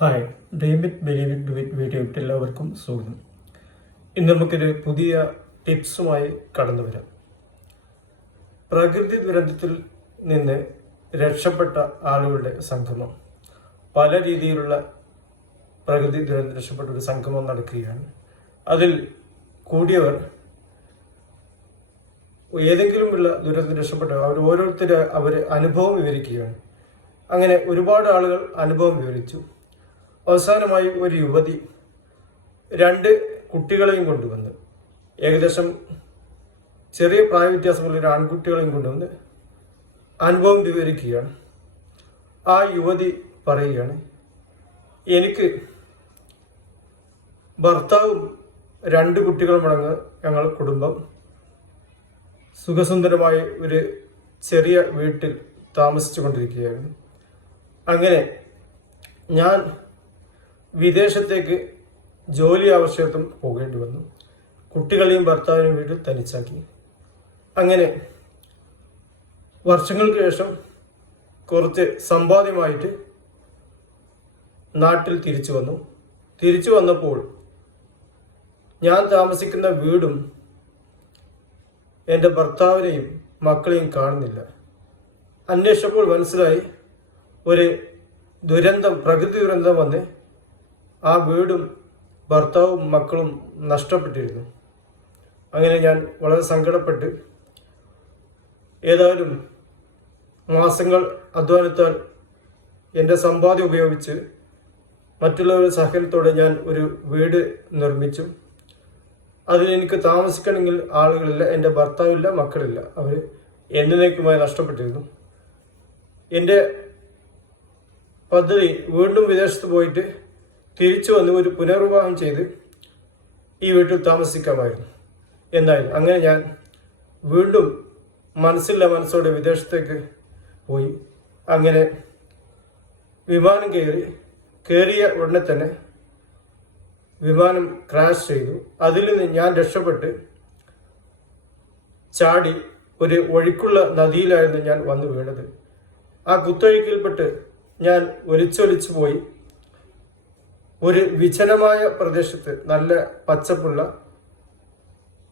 Hi, dream with believe it do it വീഡിയോയ്ക്ക് എല്ലാവർക്കും സ്വാഗതം. ഇന്ന് നമുക്കൊരു പുതിയ ടിപ്സുമായി കടന്നു വരാം. പ്രകൃതി ദുരന്തത്തിൽ നിന്ന് രക്ഷപ്പെട്ട ആളുകളുടെ സംഗമം, പല രീതിയിലുള്ള പ്രകൃതി ദുരന്തം രക്ഷപ്പെട്ട ഒരു സംഗമം നടക്കുകയാണ്. അതിൽ കൂടിയവർ ഏതെങ്കിലുമുള്ള ദുരന്തം രക്ഷപ്പെട്ട അവർ ഓരോരുത്തരും അനുഭവം വിവരിക്കുകയാണ്. അങ്ങനെ ഒരുപാട് ആളുകൾ അനുഭവം വിവരിച്ചു. അവസാനമായി ഒരു യുവതി 2 കുട്ടികളെയും കൊണ്ടുവന്ന്, ഏകദേശം ചെറിയ പ്രായ വ്യത്യാസമുള്ള 2 ആൺകുട്ടികളെയും കൊണ്ടുവന്ന് അനുഭവം വിവരിക്കുകയാണ്. ആ യുവതി പറയുകയാണ്, എനിക്ക് ഭർത്താവും 2 കുട്ടികളുമടങ്ങ് ഞങ്ങൾ കുടുംബം സുഖസുന്ദരമായ ഒരു ചെറിയ വീട്ടിൽ താമസിച്ചു കൊണ്ടിരിക്കുകയായിരുന്നു. അങ്ങനെ ഞാൻ വിദേശത്തേക്ക് ജോലി ആവശ്യത്തും പോകേണ്ടി വന്നു. കുട്ടികളെയും ഭർത്താവിനെയും വീട്ടിൽ തനിച്ചാക്കി. അങ്ങനെ വർഷങ്ങൾക്ക് ശേഷം കുറച്ച് സമ്പാദ്യമായിട്ട് നാട്ടിൽ തിരിച്ചു വന്നപ്പോൾ ഞാൻ താമസിക്കുന്ന വീടും എൻ്റെ ഭർത്താവിനെയും മക്കളെയും കാണുന്നില്ല. അന്വേഷിച്ചപ്പോൾ മനസ്സിലായി, ഒരു പ്രകൃതി ദുരന്തം വന്ന് ആ വീടും ഭർത്താവും മക്കളും നഷ്ടപ്പെട്ടിരുന്നു. അങ്ങനെ ഞാൻ വളരെ സങ്കടപ്പെട്ട്, ഏതായാലും മാസങ്ങൾ അധ്വാനത്താൽ എൻ്റെ സമ്പാദ്യം ഉപയോഗിച്ച് മറ്റുള്ളവരുടെ സഹകരണത്തോടെ ഞാൻ ഒരു വീട് നിർമ്മിച്ചു. അതിൽ എനിക്ക് താമസിക്കണമെങ്കിൽ ആളുകളില്ല, എൻ്റെ ഭർത്താവില്ല, മക്കളില്ല. അവർ എന്നേക്കുമായി നഷ്ടപ്പെട്ടിരുന്നു. എൻ്റെ പദ്ധതി വീണ്ടും വിദേശത്ത് പോയിട്ട് തിരിച്ചു വന്ന് ഒരു പുനർവിവാഹം ചെയ്ത് ഈ വീട്ടിൽ താമസിക്കാമായിരുന്നു. എന്നാലും അങ്ങനെ ഞാൻ വീണ്ടും മനസ്സോടെ വിദേശത്തേക്ക് പോയി. അങ്ങനെ വിമാനം കയറിയ ഉടനെ തന്നെ വിമാനം ക്രാഷ് ചെയ്തു. അതിൽ നിന്ന് ഞാൻ രക്ഷപ്പെട്ട് ചാടി ഒരു ഒഴുക്കുള്ള നദിയിലായിരുന്നു ഞാൻ വന്നു വീണത്. ആ കുത്തൊഴുക്കിൽപ്പെട്ട് ഞാൻ ഒലിച്ചൊലിച്ചു പോയി. ഒരു വിജനമായ പ്രദേശത്ത്, നല്ല പച്ചപ്പുള്ള,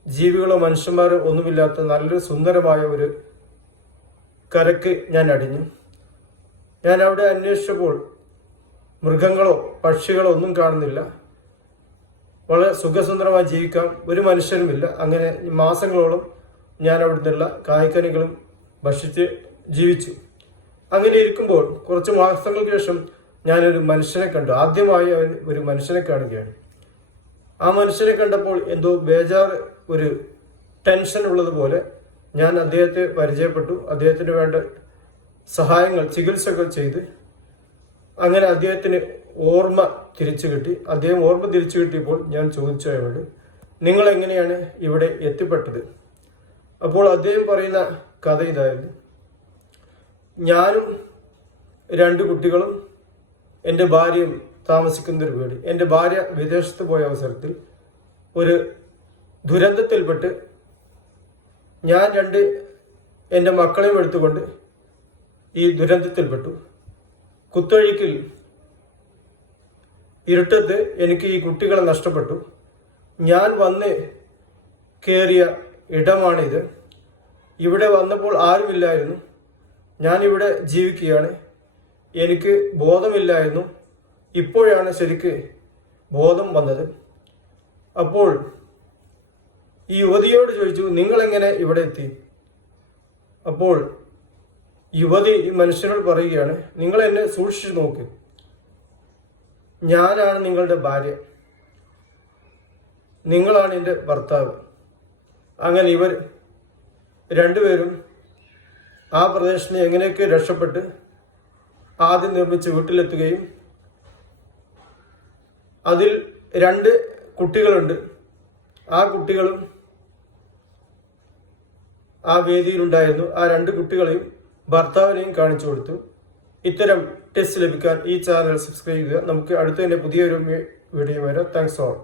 ജീവികളോ മനുഷ്യന്മാരോ ഒന്നുമില്ലാത്ത നല്ലൊരു സുന്ദരമായ ഒരു കരക്ക് ഞാൻ അടിഞ്ഞു. ഞാൻ അവിടെ അന്വേഷിച്ചപ്പോൾ മൃഗങ്ങളോ പക്ഷികളോ ഒന്നും കാണുന്നില്ല. വളരെ സുഖസുന്ദരമായി ജീവിക്കാം, ഒരു മനുഷ്യനുമില്ല. അങ്ങനെ മാസങ്ങളോളം ഞാൻ അവിടെ നിന്നുള്ള കായ്ക്കനികളും ഭക്ഷിച്ച് ജീവിച്ചു. അങ്ങനെ ഇരിക്കുമ്പോൾ കുറച്ച് മാസങ്ങൾക്ക് ശേഷം ഞാനൊരു മനുഷ്യനെ കണ്ടു. ആദ്യമായി ഒരു മനുഷ്യനെ കാണുകയാണ്. ആ മനുഷ്യനെ കണ്ടപ്പോൾ എന്തോ ബേജാറ്, ഒരു ടെൻഷൻ ഉള്ളതുപോലെ ഞാൻ അദ്ദേഹത്തെ പരിചയപ്പെട്ടു. അദ്ദേഹത്തിന് വേണ്ട സഹായങ്ങൾ, ചികിത്സകൾ ചെയ്ത് അങ്ങനെ അദ്ദേഹത്തിന് ഓർമ്മ തിരിച്ചു കിട്ടി. അദ്ദേഹം ഓർമ്മ തിരിച്ചു കിട്ടിയപ്പോൾ ഞാൻ ചോദിച്ചു അയാളോട്, നിങ്ങൾ എങ്ങനെയാണ് ഇവിടെ എത്തിപ്പെട്ടത്? അപ്പോൾ അദ്ദേഹം പറയുന്ന കഥ ഇതായിരുന്നു. ഞാനും 2 കുട്ടികളും എൻ്റെ ഭാര്യയും താമസിക്കുന്നൊരു വീട്. എൻ്റെ ഭാര്യ വിദേശത്ത് പോയ അവസരത്തിൽ ഒരു ദുരന്തത്തിൽപ്പെട്ട് ഞാൻ എൻ്റെ മക്കളെയും എടുത്തുകൊണ്ട് ഈ ദുരന്തത്തിൽപ്പെട്ടു. കുത്തൊഴുക്കിൽ ഇരുട്ടത്ത് എനിക്ക് ഈ കുട്ടികളെ നഷ്ടപ്പെട്ടു. ഞാൻ വന്ന് കയറിയ ഇടമാണിത്. ഇവിടെ വന്നപ്പോൾ ആരുമില്ലായിരുന്നു. ഞാനിവിടെ ജീവിക്കുകയാണ്. എനിക്ക് ബോധമില്ലായിരുന്നു. ഇപ്പോഴാണ് ശരിക്ക് ബോധം വന്നത്. അപ്പോൾ ഈ യുവതിയോട് ചോദിച്ചു, നിങ്ങളെങ്ങനെ ഇവിടെ എത്തി? അപ്പോൾ യുവതി ഈ മനുഷ്യനോട് പറയുകയാണ്, നിങ്ങൾ എന്നെ സൂക്ഷിച്ചു നോക്ക്, ഞാനാണ് നിങ്ങളുടെ ഭാര്യ, നിങ്ങളാണ് എൻ്റെ ഭർത്താവ്. അങ്ങനെ ഇവർ 2 പേരും ആ പ്രദേശത്ത് എങ്ങനെയൊക്കെ രക്ഷപ്പെട്ട് ആദ്യം നിർമ്മിച്ച വീട്ടിലെത്തുകയും അതിൽ 2 കുട്ടികളുണ്ട്. ആ കുട്ടികളും ആ വേദിയിലുണ്ടായിരുന്നു. ആ 2 കുട്ടികളെയും ഭർത്താവിനെയും കാണിച്ചു കൊടുത്തു. ഇത്തരം ടിപ്സ് ലഭിക്കാൻ ഈ ചാനൽ സബ്സ്ക്രൈബ് ചെയ്യുക. നമുക്ക് അടുത്ത തന്നെ പുതിയൊരു വീഡിയോ വരാം. Thanks all.